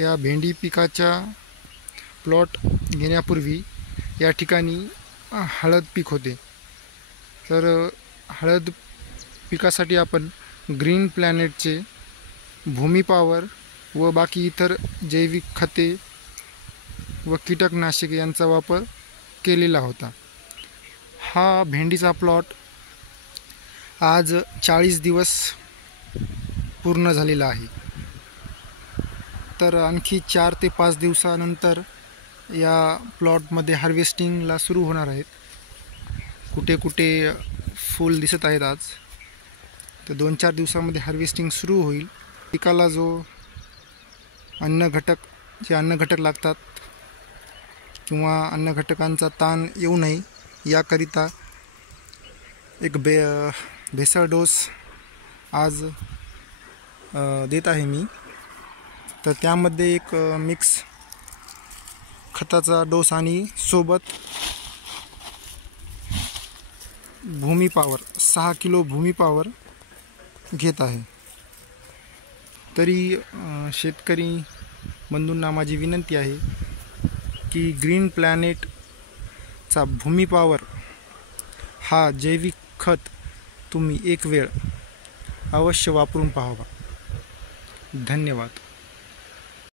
या भेंडी पिकाच्या प्लॉट घेण्यापूर्वी या ठिकाणी हळद पीक होते। तर हळद पिकासाठी आपण ग्रीन प्लॅनेटचे भूमी पॉवर व बाकी इतर जैविक खते व कीटकनाशके यांचा वापर केलेला होता। हा भेंडीचा प्लॉट आज 40 दिवस पूर्ण झालेला आहे। तर आणखी 4 ते 5 दिवसानंतर या प्लॉटमध्ये हार्वेस्टिंगला सुरू होणार आहेत। कुठे कुठे फूल दिसत आहेत आज। तर 2-4 दिवसामध्ये हार्वेस्टिंग सुरू होईल। पिकाला जो अन्नघटक लागतात किंवा अन्नघटकांचा ताण येऊ नये याकरिता एक भेसळ डोस आज देत आहे मी। तर त्यामध्ये एक मिक्स खताचा डोस आणि सोबत भूमी पॉवर 6 किलो भूमी पॉवर घेत आहे। तरी शेतकरी बंधूंना माझी विनंती आहे की ग्रीन प्लॅनेटचा भूमी पॉवर हा जैविक खत तुम्ही एक वेळ अवश्य वापरून पाहावा। धन्यवाद।